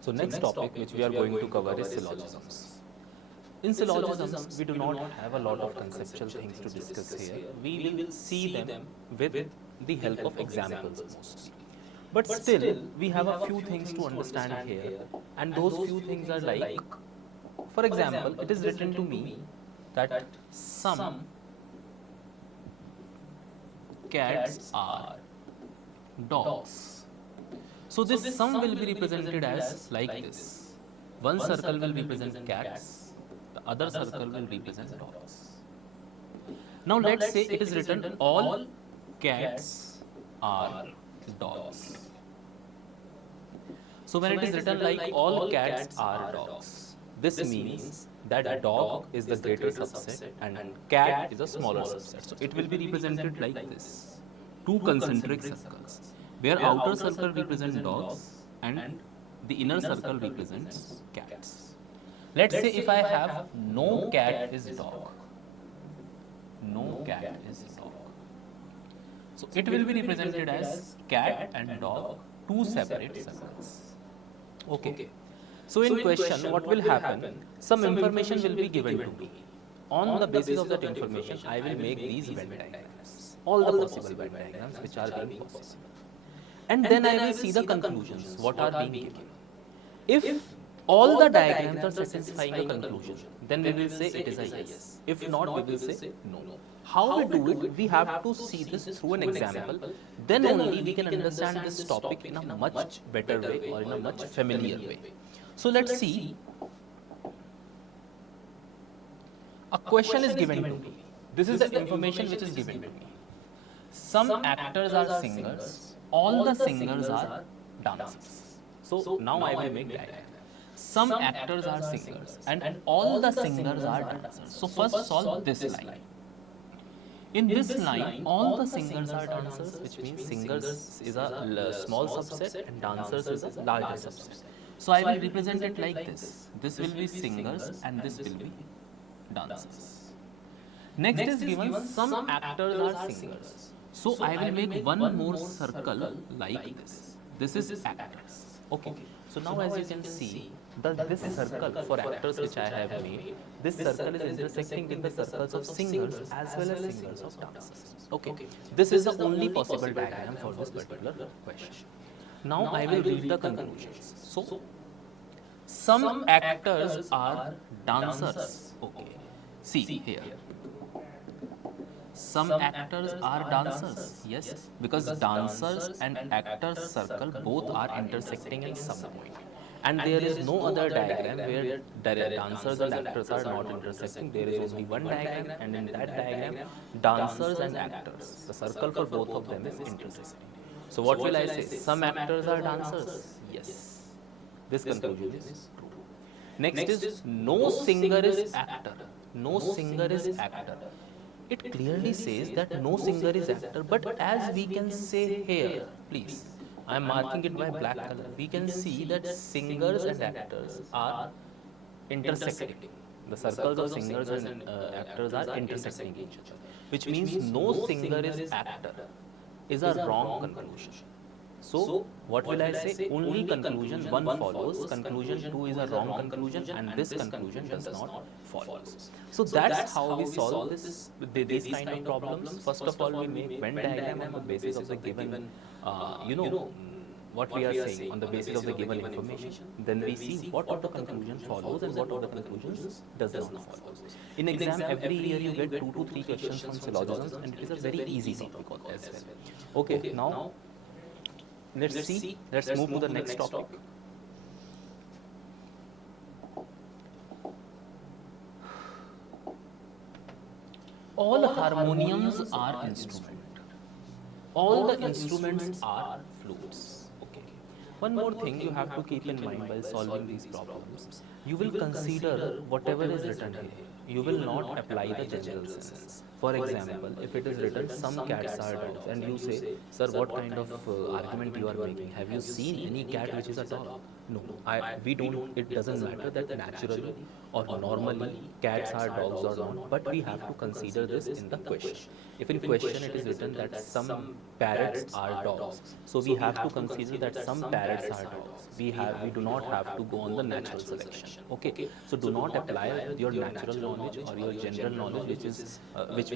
So next topic which we are going to cover is syllogisms. In syllogisms, we do not have a lot of conceptual things to discuss here. We will see them with the help of examples mostly. But still, we have a few things to understand here, and those few things are like, for example, it is written to me that some cats are dogs. So this sum will be represented as like this. One circle will represent cats, the other circle will represent dogs. Now let's say it is written all cats are dogs. So when it is written like all cats are dogs, this means that dog is the greater subset and cat is a smaller subset. So it will be represented like this. Two concentric circles, where outer circle represents dogs and the inner circle represents cats. Let's say if I have no cat is dog, no cat is dog. So it will be represented as cat and dog, two separate circles. Okay. So in question, what will happen? Some information will be given to me. On the basis of that information, I will make these Venn diagrams, all the possible Venn diagrams which are being possible. And then I will see the conclusions, what are being given. If all the diagrams are satisfying a conclusion, then we will say it is a yes. If not, we will say no. How we do it? We have to see this through an example. Then only we can understand this topic in a much better way or in a much familiar way. So let's see. A question is given to me. This is the information which is given to me. Some actors are singers. All the singers are dancers. So now I will make diagram. Some actors are singers and all the singers are dancers. So first solve this line. In this line, all the singers are dancers, which means singers is a small subset and dancers is a larger subset. So I will represent it like this. This will be singers and this will be dancers. Next is given some actors are singers. So I will make one more circle like this. This is actors. Okay. So now as you can see, this circle for actors which I have made, this circle is intersecting with the circles of singers as well as singers of dancers. Okay. This is the only possible diagram for this particular question. Now I will read the conclusions. So some actors are dancers. Okay. See here. Some actors are dancers. Yes, because dancers and actors circle both are intersecting in some point. And there is no other diagram where dancers and actors are not intersecting. There is only one diagram, and in that diagram, dancers and actors, the circle for both of them is intersecting. So what will I say? Some actors are dancers. Yes. This conclusion is true. Next is no singer is actor. No singer is actor. It clearly says that no singer is actor, but as we can say here, please, I am marking it by black color. We can see that singers and actors are intersecting. The circles of singers and actors are intersecting each other, which means no singer is actor is a wrong conclusion. So, what will I say? Only conclusion 1 follows, conclusion 2 is a wrong conclusion, and this conclusion does not follow. So, that's how we solve these kind of problems. First of all, we make Venn diagram on the basis of the given, what we are saying, on the basis of the given information. Then we see what of the conclusion follows and what of the conclusions does not follow. In exam, every year you get 2 to 3 questions from syllogisms, and it is a very easy topic as well. Okay, now let's see. Let's move to the next topic. All harmoniums are instruments. All the instruments are flutes. Okay. One more thing you have to keep in mind while solving these problems. You will consider whatever is written here. You will not apply the general sense. For example, if it is written some cats are dogs and you say, sir, what kind of argument you are making? Have you seen any cat which is a dog? No, we don't, it doesn't matter that naturally or normally cats are dogs or not, but we have to consider this in the question. If in question it is written that some parrots are dogs, so we have to consider that some parrots are dogs. We do not have to go on the natural selection. Okay, so do not apply your natural knowledge or your general knowledge, which is which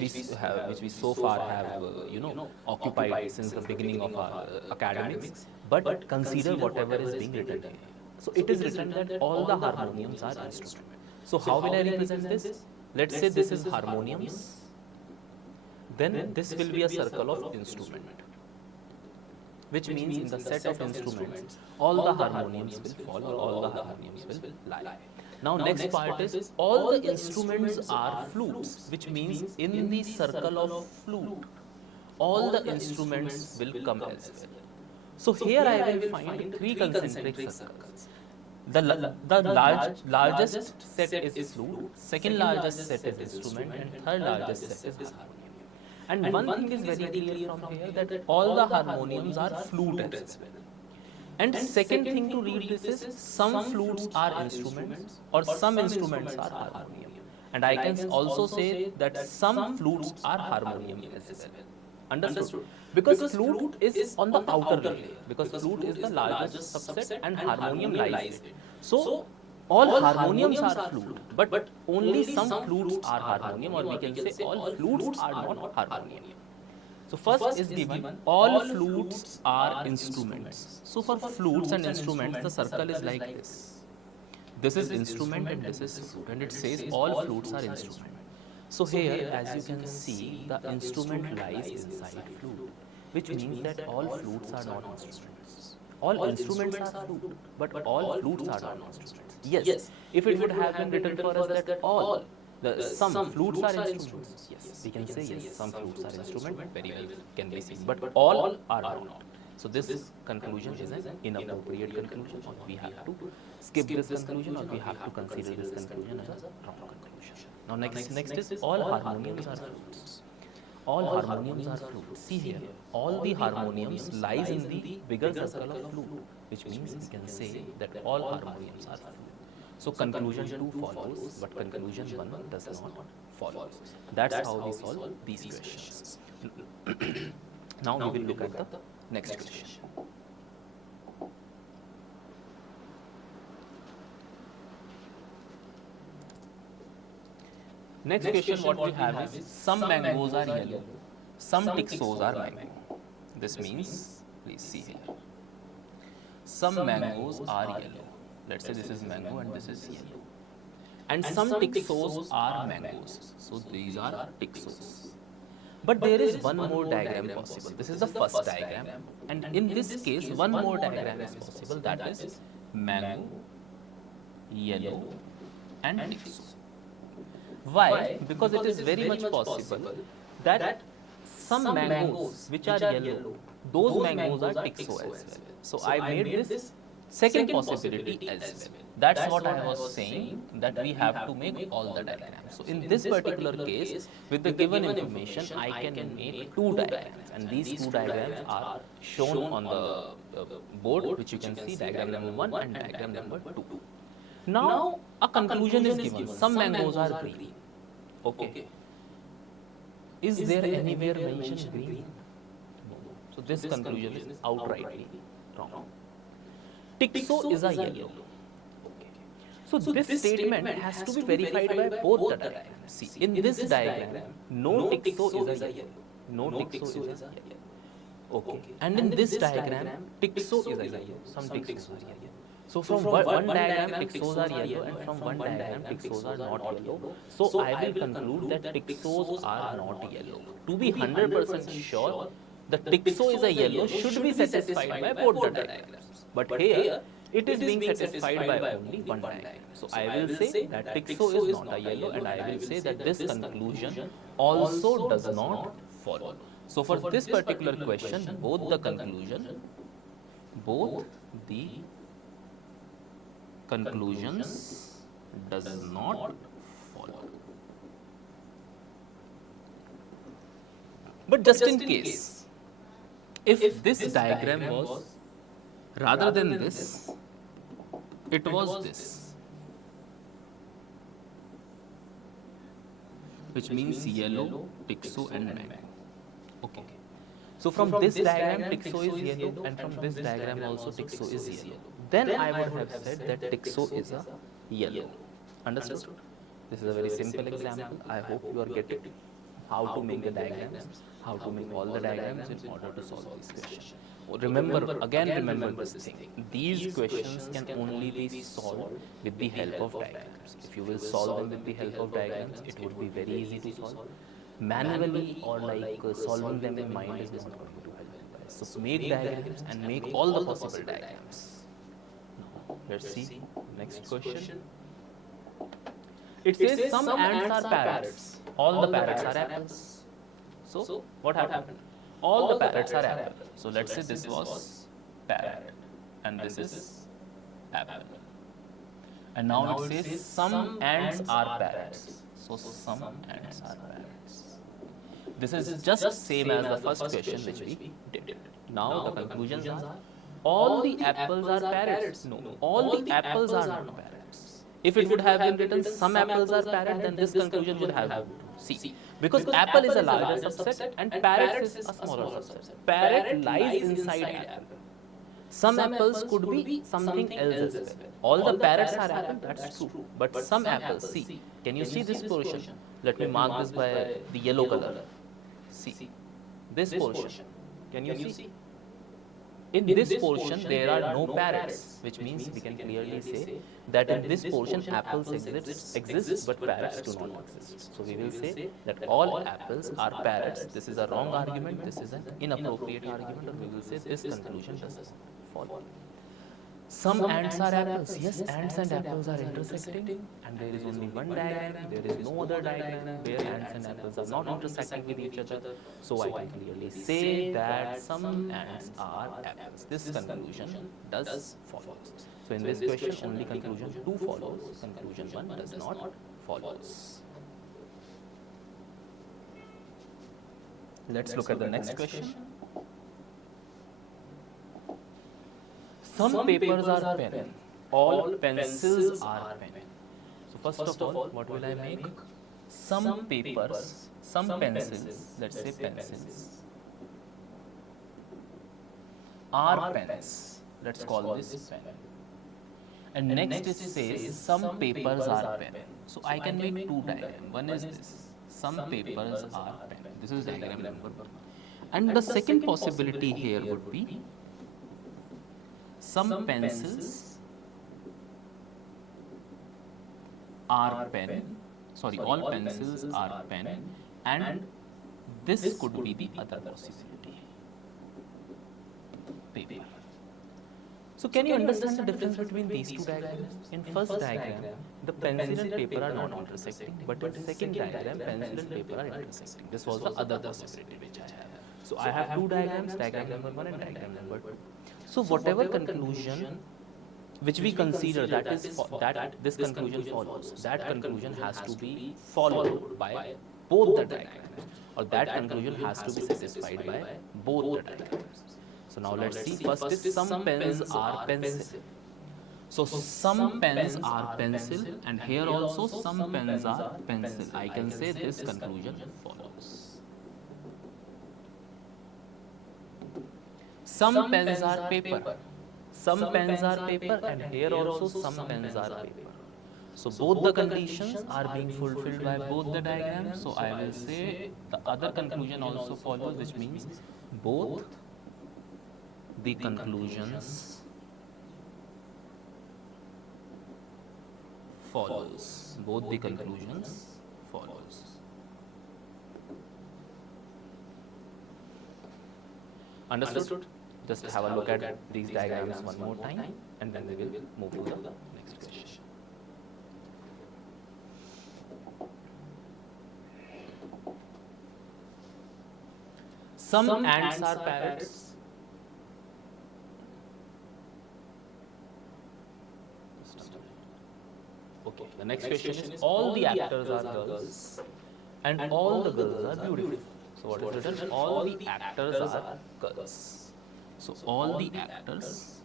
we so far have occupied since the beginning of our academics, but consider whatever is being written here. So it is written that all the harmoniums are instruments. So how will I represent this? Let's say this is harmoniums, then this will be a circle of instrument, which means in the set of instruments, all the harmoniums will fall or all the harmoniums will lie. Now next part is all the instruments are flutes, which means in the circle of flute, all the instruments will come as well. So here I will find three concentric circles. The largest set is flute, second largest set is instrument, and third largest set is harmonium. And one thing is very clear from here, that all the harmoniums are flute as well. And second thing to read this is some flutes are instruments or some instruments are harmonium. And I can also say that some flutes are harmonium as well. Understood? Because flute is on the outer layer, because flute is the largest subset and harmonium lies in it. So all harmoniums are flute, but only some flutes are harmonium, or we can say all flutes are not harmonium. So first is given all flutes are instruments. So for flutes and instruments, the circle is like this. This is instrument and this is flute, and it says all flutes are instrument. So here, as you can see, the instrument lies inside flute, which means that all flutes are not instruments. All instruments are flute, but all flutes are not instruments. Yes, if it would have been written for us that some flutes are instruments, yes, we can say yes, some flutes are instrument, very well can be seen, but all are not. So this conclusion is an inappropriate conclusion, or we have to skip this conclusion, or we have to consider this conclusion as a wrong conclusion. Now next is all harmoniums are flutes. All harmoniums are flutes. See here, all the harmoniums lies in the bigger circle of flute, which means we can say that all harmoniums are flute. So conclusion 2 follows, but conclusion 1 does not follow. That's how we solve these questions. Now we will look at the next question. Next question what we have is, some mangoes are yellow, some tixos are mango. This means, please see here, some mangoes are yellow. Let's say this is mango and this is yellow. And some tixos are mangoes. So these are tixos. But there is one more diagram possible. This is the first diagram. And in this case, one more diagram is possible. That is mango, yellow, and tixo. Why? Because it is very much possible that some mangoes which are yellow, those mangoes are tixo as well. So I made this second possibility as well. That's what I was saying, that we have to make all the diagrams. So in this particular case, with the given information, I can make two diagrams, and these two diagrams are shown on the board, which you can see, diagram number 1 and diagram number 2. Now a conclusion is given, some mangoes are green. Okay. Is there anywhere mentioned green? No. So this conclusion is outrightly wrong. Tixo is a yellow. Okay. So this statement has to be verified by both the diagrams. See, in this diagram, no tixo is a yellow. No tixo is a yellow. Okay. And in this diagram, tixo is a yellow. Some tixos are yellow. So from one diagram, tixos are yellow, and from one diagram, tixos are not yellow. So I will conclude that tixos are not yellow. To be 100% sure, the tixo is a yellow should be satisfied by both the diagrams. But here, it is being satisfied by only one diagram. So I will say that tixo is not a yellow, and I will say that this conclusion also does not follow. So for this particular question, both the conclusions does not follow. But just in case, if this diagram was rather than this, It was this, which means yellow, Tixo and mango. Okay. So from this diagram, Tixo is yellow, and from this diagram also Tixo is yellow. Then I would have said that Tixo is a yellow. Understood? This is a very simple example. I hope you are getting how to make the diagrams, how to make all the diagrams in order to solve these questions. Remember this thing. These questions can only be solved with the help of diagrams. If you will solve them with the help of diagrams, it would be very easy to solve. Manually or solving them in mind is not going to help you guys. So make diagrams and make all the possible diagrams. Now, let's see next question. It says some ants are parrots. All the parrots are apples. So what happened? All the parrots are apple. So let's say this was parrot and this is apple. And now it says some ants are parrots. So some ants are parrots. This is just same as the first question which we did. Now the conclusions are all the apples are parrots. No, all the apples are not parrots. If it would have been written some apples are parrot, then this conclusion would have been C. Because apple is a larger subset and parrot is a smaller subset. Parrot lies inside apple. Some apples could be something else as well. All the parrots are apple, that's true. But some apples, see, can you see this portion? Let me mark this by the yellow color. See, this portion, can you see? In this portion, there are no parrots, which means we can clearly say that in this portion, apples exist, but parrots do not exist. So we will say that all apples are parrots. This is a wrong argument. This is an inappropriate argument, or we will say this conclusion does not follow. Some ants are apples. Yes, ants and apples are intersecting, and there is only one diagram. There is no other diagram where ants and apples are not intersecting with each other. So I can clearly say that some ants are apples. This conclusion does follow. So in this question, only conclusion 2 follows. Conclusion 1 does not follows. Let's look at the next question. Some papers are pen. All pencils are pen. So first of all, what will I make? Some papers, some pencils, let's say pencils, are pens. Let's call this pen. And next it says some papers are pen. So I can make 2 diagrams. One is this. Some papers are pen. This is diagram number 1. And the second possibility here would be some pencils are pen. Sorry, all pencils are pen, and this could be the other possibility. Paper. So can you understand the difference between these 2 diagrams? In first diagram, the pencil and paper are not intersecting, but in second diagram, pencil and paper are intersecting. This was the other possibility which I have. So I have 2 diagrams, diagram number 1 and diagram number 2. So whatever conclusion which we consider that this conclusion follows, that conclusion has to be followed by both the diagrams, or that conclusion has to be satisfied by both the diagrams. So now let's see. First is some pens are pencil. So some pens are pencil, and here also some pens are pencil. I can say this conclusion follows. Some pens are paper. Some pens are paper, and here also some pens are paper. So both the conditions are being fulfilled by both the diagrams. So I will say the other conclusion also follows, which means both the conclusions follows. Both the conclusions follows. Understood? Just have a look at these diagrams one more time, and then we will move to the next question. Some ants are parrots. Okay, the next question is all the actors are girls and all the girls are beautiful. So what is written? All the actors are girls. So all the actors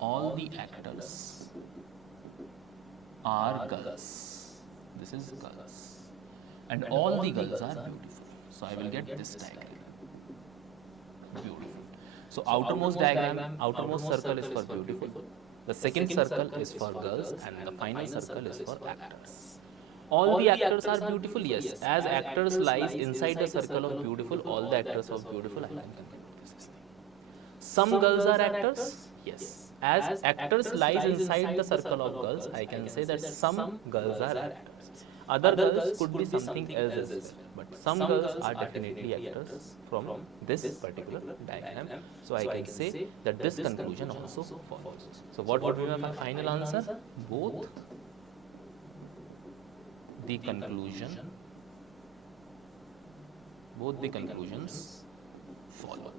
all the actors are girls. This is girls. And all the girls are beautiful. So I will get this diagram. Beautiful. So outermost diagram, outermost circle is for beautiful. The second circle is for girls and the final circle is for actors. All the actors are beautiful, yes. As actors lies inside the circle of beautiful, all the actors of beautiful, I can conclude this thing. Some girls are actors, yes. As actors lies inside the circle of girls, I can say that some girls are actors. Other girls could be something else as well, but some girls are definitely actors from this particular diagram. So I can say that this conclusion also follows. So what would be my final answer? Both the conclusion, both the conclusions follow.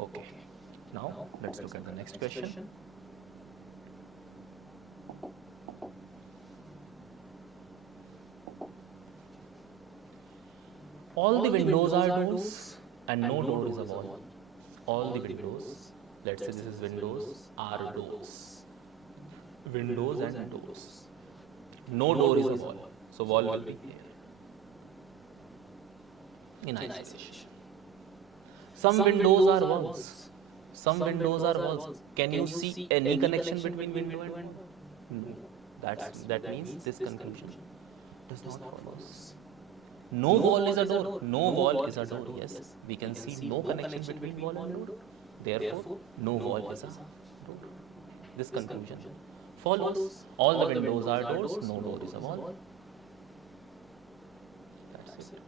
Okay. Now let's look at the next question. All the windows are doors and no door is a wall. All the windows, let's say this is windows, are doors. Windows and doors. No door is a wall. So wall will be here. In isolation. Some windows are walls. Some windows are walls. Can you see any connection between window and wall? No. That means this conclusion does not follow. No wall is a door. No wall is a door. Yes, we can see no connection between wall and door. Therefore, no wall is a door. This conclusion follows. All the windows are doors. No door is a wall. That's it.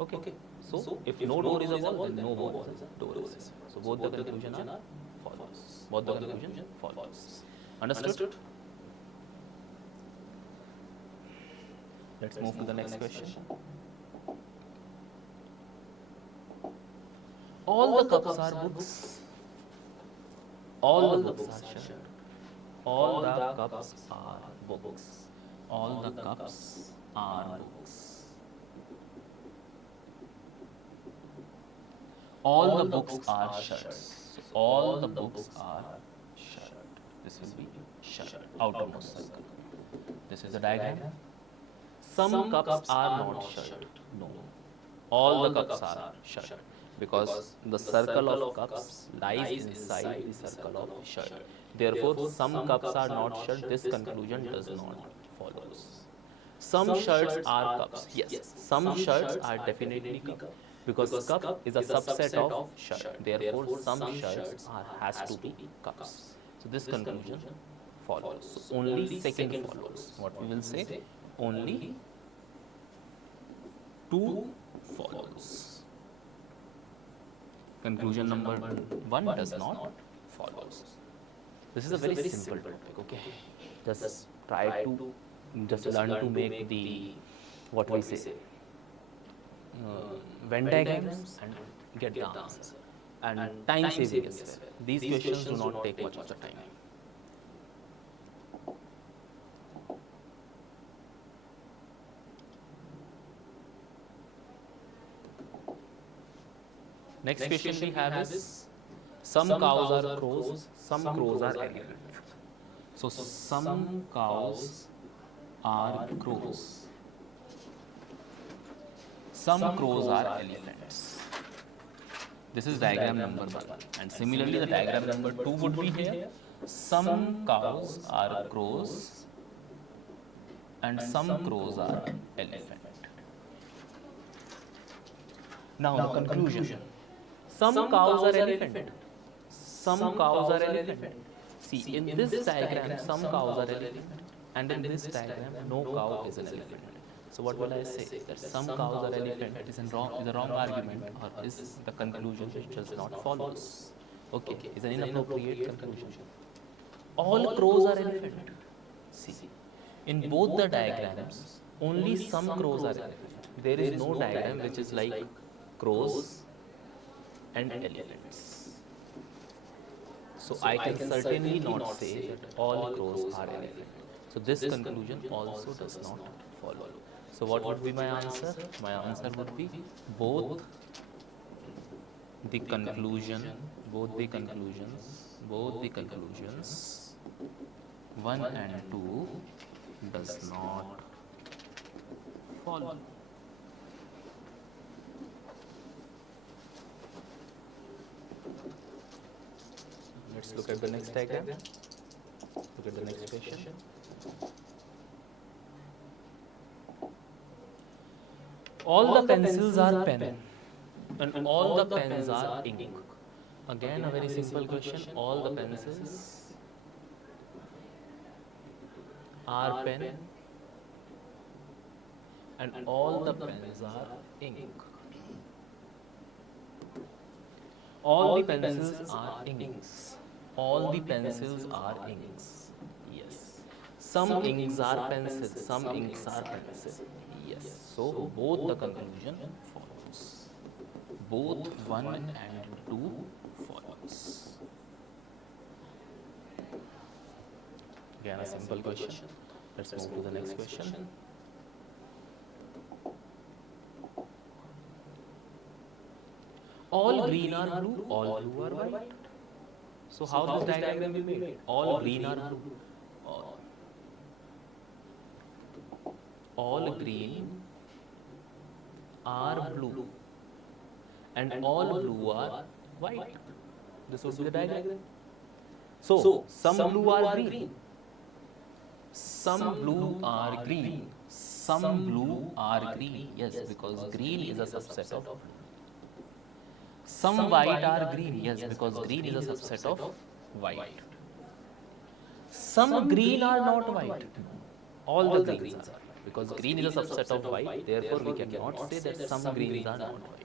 Okay. So, if no door is a wall, then no wall is a door is. So, both the conclusion are follows. Both the conclusion follows. Understood? Let's move to the next question. All the cups are books. All the books are shirt. All the cups are books. All the cups are books. All the books are shirts. So all the books are shirt. This will be shirt, outermost circle. This is the diagram. Some cups are not shirt. No. All the cups are shirt. Because the circle of cups lies inside the circle of shirt. Therefore, some cups are not shirt. This conclusion does not follow. Some shirts are cups. Yes, some shirts are definitely cup. Because cup is a subset of shirt. Therefore, some shirts has to be cups. So this conclusion follows. So only second follows. What we will say? Only two follows. Conclusion number 1 does not follow. This is a very simple topic, okay? Just try to just learn to make the, what we say, Venn diagrams and get the answer. And time saving as well. These questions do not take much of the time. Next question we have is, some cows are crows, some crows are elephants. So some cows are crows, some crows are elephants. This is diagram number 1. And similarly the diagram number 2 would be here. Some cows are crows and some crows are elephant. Now the conclusion. Some cows are elephant. Some cows are elephant. See, in this diagram, some cows are elephant, and in this diagram, no cow is an elephant. So what will I say? That some cows are elephant is a wrong argument, or is the conclusion which does not follow. Okay, is an inappropriate conclusion. All crows are elephant. See, in both the diagrams, only some crows are elephant. There is no diagram which is like crows and elephants. So I can certainly not say that all crows are elephant. So this conclusion also does not follow. So what would be my answer? My answer would be both the conclusion, both the conclusions 1 and 2 does not follow. Let's look at the next diagram. Look at the next question. All the pencils are pen and all the pens are ink. Again a very simple question. All the pencils are pen and all the pens are ink. All the pencils are inks. All the pencils are inks. Yes. Some inks are pencils, some inks are pencils. Yes. So both the conclusion follows. Both 1 and 2 follows. Again a simple question. Let's move to the next question. All green are blue, all blue are white. So how this diagram will be made? All green are blue. All green are blue and all blue are white. This would be the diagram. So some blue are green, some blue are green, some blue are green. Yes, because green is a subset of blue. Some white are green. Yes, because green is a subset of white. Some green are not white. All the greens are. Because green is a subset of white, therefore we cannot say that some greens are not white.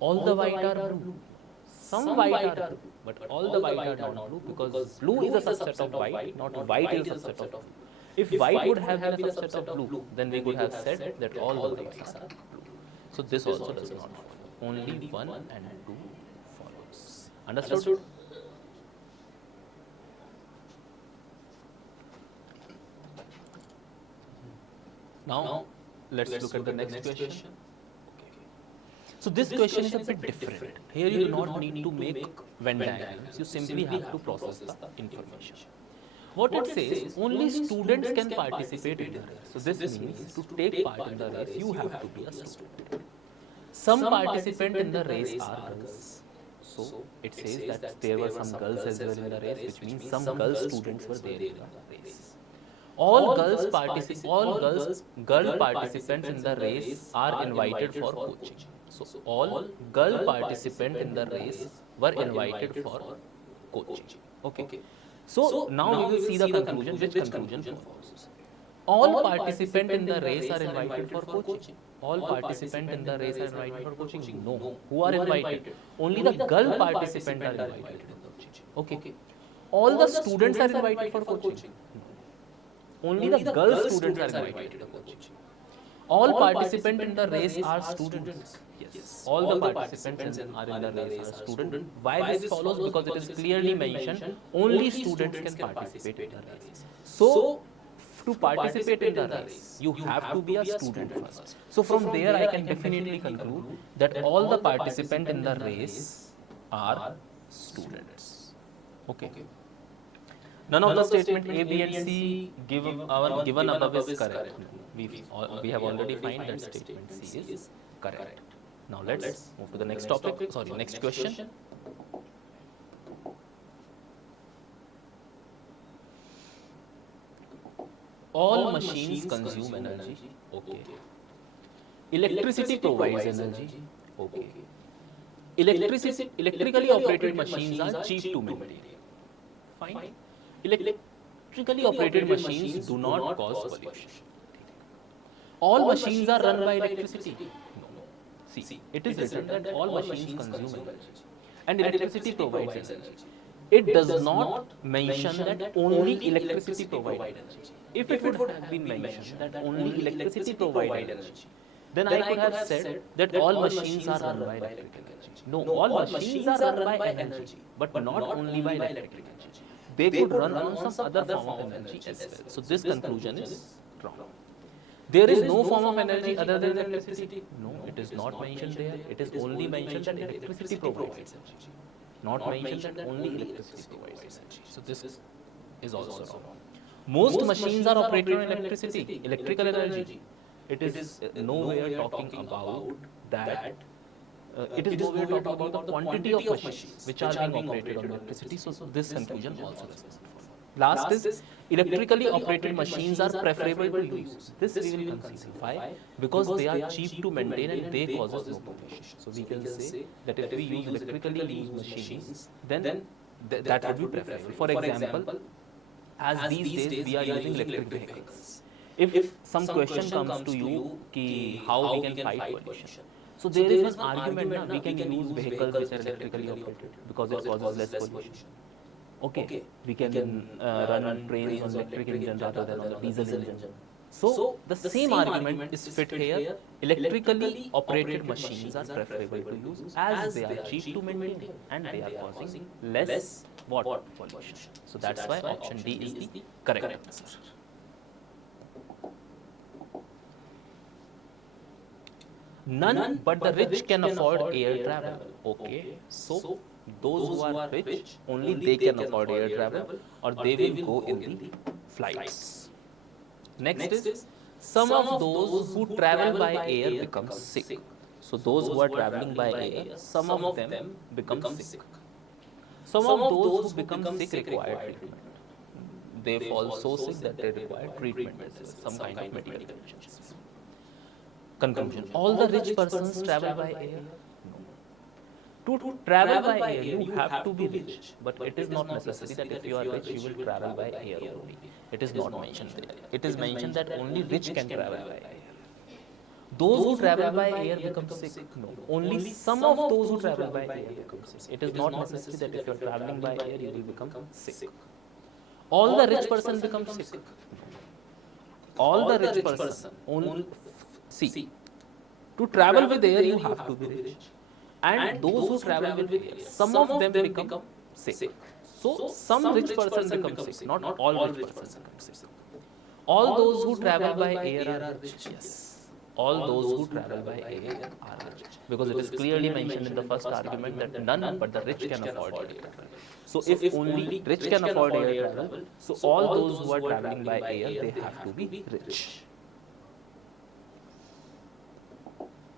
All the white are blue. Some white are blue, but all the white are not blue because blue is a subset of white, not white is a subset of blue. If white would have been a subset of blue, then we could have said that all the whites are blue. So this also does not follow. Only 1 and 2 follows. Understood? Now, let's look at the next question. So this question is a bit different. Here you do not need to make Venn diagrams. You simply have to process the information. What it says, only students can participate in the race. So this means to take part in the race, you have to be a student. Some participants in the race are girls. So it says that there were some girls as well in the race, which means some girl students were there in the race. All girl participants in the race are invited for coaching. So all girl participants in the race were invited for coaching. Okay. So now we will see the conclusion. Which conclusion follows? All participants in the race are invited for coaching. All participants in the race are invited for coaching. No. Who are invited? Only the girl participants are invited for coaching. Okay. All the students are invited for coaching. Only the girl students are invited for coaching. All participants in the race are students. Yes. All the participants are in the race are students. Why this follows? Because it is clearly mentioned only students can participate in the race. So to participate in the race, you have to be a student first. So from there I can definitely conclude that all the participants in the race are students. Okay. None of the statement A, B and C given above is correct. We have already found that statement C is correct. Now let's move to the next topic. Sorry, next question. All machines consume energy. Okay. Electricity provides energy. Okay. Electrically operated machines are cheap to maintain. Fine. Electrically operated machines do not cause pollution. All machines are run by electricity. No. See, it is written that all machines consume energy and electricity provides energy. It does not mention that only electricity provides energy. If it would have been mentioned that only electricity provides energy, then I could have said that all machines are run by electric energy. No, all machines are run by energy, but not only by electric energy. they could run on some other form of energy as well. So this conclusion is wrong. There is no form of energy other than electricity. No, it is not mentioned there. It is only mentioned that electricity provides energy. Not mentioned that only electricity provides energy. So this is also wrong. Most machines are operated on electricity, electrical energy. It is nowhere talking about that. It is nowhere talking about the quantity of machines which are being operated on electricity. So this conclusion also does not follow. Last is electrically operated machines are preferable to use. This we will consider. Why? Because they are cheap to maintain and they causes no pollution. So we can say that if we use electrically used machines, then that would be preferable. For example, as these days we are using electric vehicles. If some question comes to you ki how we can fight pollution, so there is one argument na we can use vehicles which are electrically operated because it causes less pollution. Okay, we can run trains on electric engine rather than on the diesel engine. So the same argument is fit here. Electrically operated machines are preferable to use as they are cheap to maintain and they are causing less what pollution. So that's why option D is the correct answer. None but the rich can afford air travel. Okay, so those who are rich, only they can afford air travel or they will go in the flights. Next is, some of those who travel by air become sick. So those who are traveling by air, some of them become sick. Some of those who become sick require treatment. They fall so sick that they require treatment as well, some kind of medical attention. Conclusion, all the rich persons travel by air? No. To travel by air, you have to be rich, but it is not necessary that if you are rich, you will travel by air only. It is not mentioned there. It is mentioned that only rich can travel by air. Those who travel by air become sick? No. Only some of those who travel by air become sick. It is not necessary that if you are traveling by air, you will become sick. All the rich person become sick? All the rich person, only, see, to travel with air, you have to be rich. And those who travel with air, some of them become sick. So some rich person become sick, not all rich persons become sick. All those who travel by air are rich. Yes. All those who travel by air are rich. Because it is clearly mentioned in the first argument that none but the rich can afford air travel. So if only rich can afford air travel, so all those who are traveling by air, they have to be rich.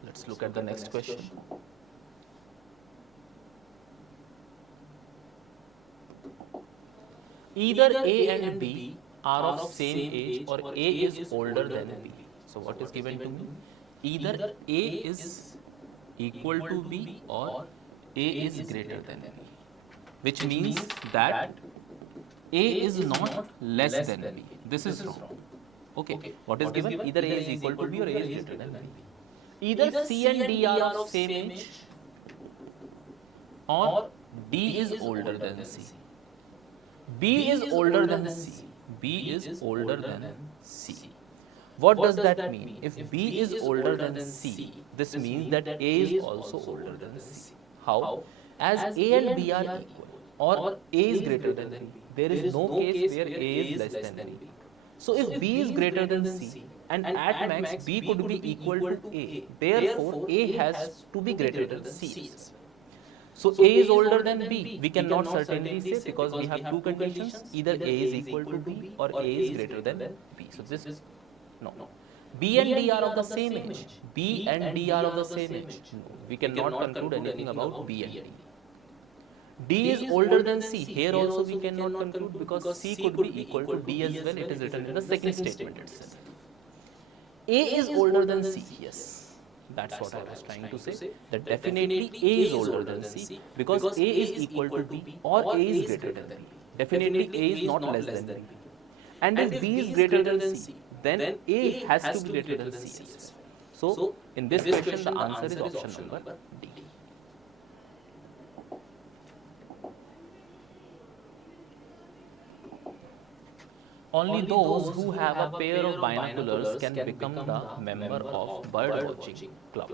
Let's look at the next question. Either A and B are of same age or A is older than B. So what is given to me? Either A is equal to B or A is greater than B. Which means that A is not less than B. This is wrong. Okay. What is given? Either A is equal to B or A is greater than B. Either C and D are of same age or D is older than C. B is older than C. B is older than C. What does that mean? If B is older than C, this means that A is also older than C. How? As A and B are equal or A is greater than B, there is no case where A is less than B. So if B is greater than C and at max B could be equal to A, therefore A has to be greater than C. So A is older than B, we cannot certainly say because we have two conditions, either A is equal to B or A is greater than B. So this is, no. B and D are of the same age. B and D are of the same age. No. We cannot conclude anything about B and D. D is older than C. Here also we cannot conclude because C could be equal to D as well. It is written in the second statement itself. A is older than C. Yes. That's what I was trying to say. That definitely A is older than C because A is equal to B or A is greater than B. Definitely A is not less than B. And if B is greater than C, then A has to be greater than C. So in this question, the answer is option number D. Only those who have a pair of binoculars can become the member of bird watching club.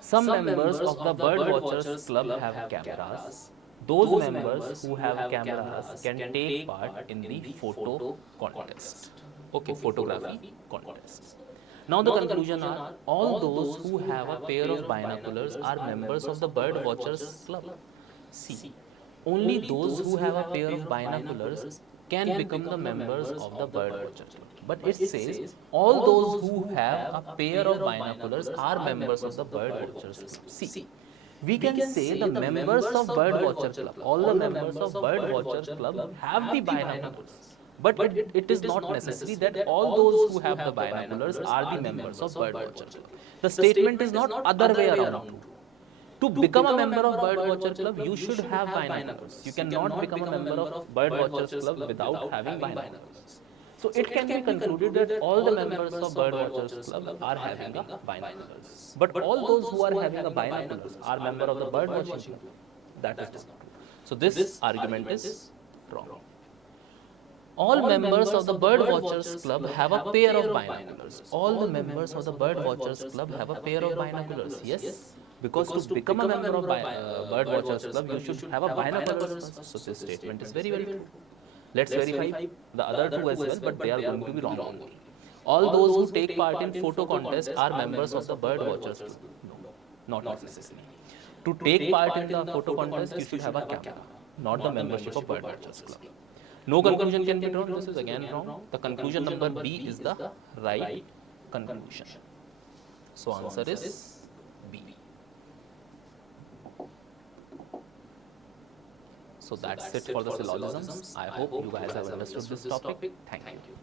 Some members of the bird watchers club have cameras. those members who have cameras can take part in the photo contest. Okay, photography contest. Now the conclusion are all those who have a pair of binoculars are members of the bird watchers club. See, only those who have a pair of binoculars can become the members of the bird watcher club. But it says all those who have a pair of binoculars are members of the bird watchers club. See, we can say the members of bird watcher club, all the members of bird watcher club have the binoculars. But it is not necessary that all those who have the binoculars are the members of bird watcher club. The statement is not other way around. To become a member of bird watcher club, you should have binoculars. You cannot become a member of bird watchers club without having binoculars. So it can be concluded that all the members of bird watchers club are having a binoculars. But all those who are having a binoculars are member of the bird watching club. That is not true. So this argument is wrong. All members of the bird watchers club have a pair of binoculars. All the members of the bird watchers club have a pair of binoculars. Yes, because to become a member of bird watchers club, you should have a binoculars first. So this statement is very, very true. Let's verify the other two as well, but they are going to be wrong only. All those who take part in photo contest are members of the bird watchers club. No, not necessarily. To take part in the photo contest, you should have a camera, not the membership of bird watchers club. No conclusion can be drawn. This is again wrong. The conclusion number B is the right conclusion. So answer is B. So that's it for the syllogisms. I hope you guys have understood this topic. Thank you.